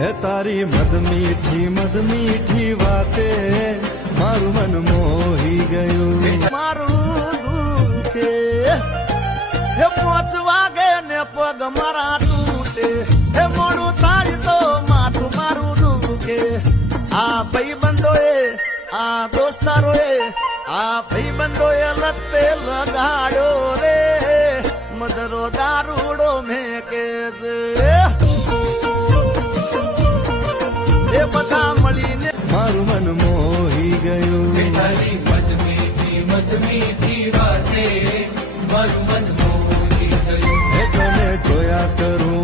હે તારી મધ મીઠી વાતે મારું મન મોહી ગયું. મારું દુખે હે 5 વાગે ને પગ મારા તૂટે હે મોડું થાય તો માથું મારું દુખે. આ ભાઈબંધોએ આ દોસ્તારોએ આ ભાઈબંધોએ લતે લગાડ્યો રે મધરો દારૂડો મેકે છે. એ બધા મળીને મારું મન મોહી ગયું. તારી મધ મીઠી વાતે મારું મન મોહી ગયું. હે તને જોયા કરું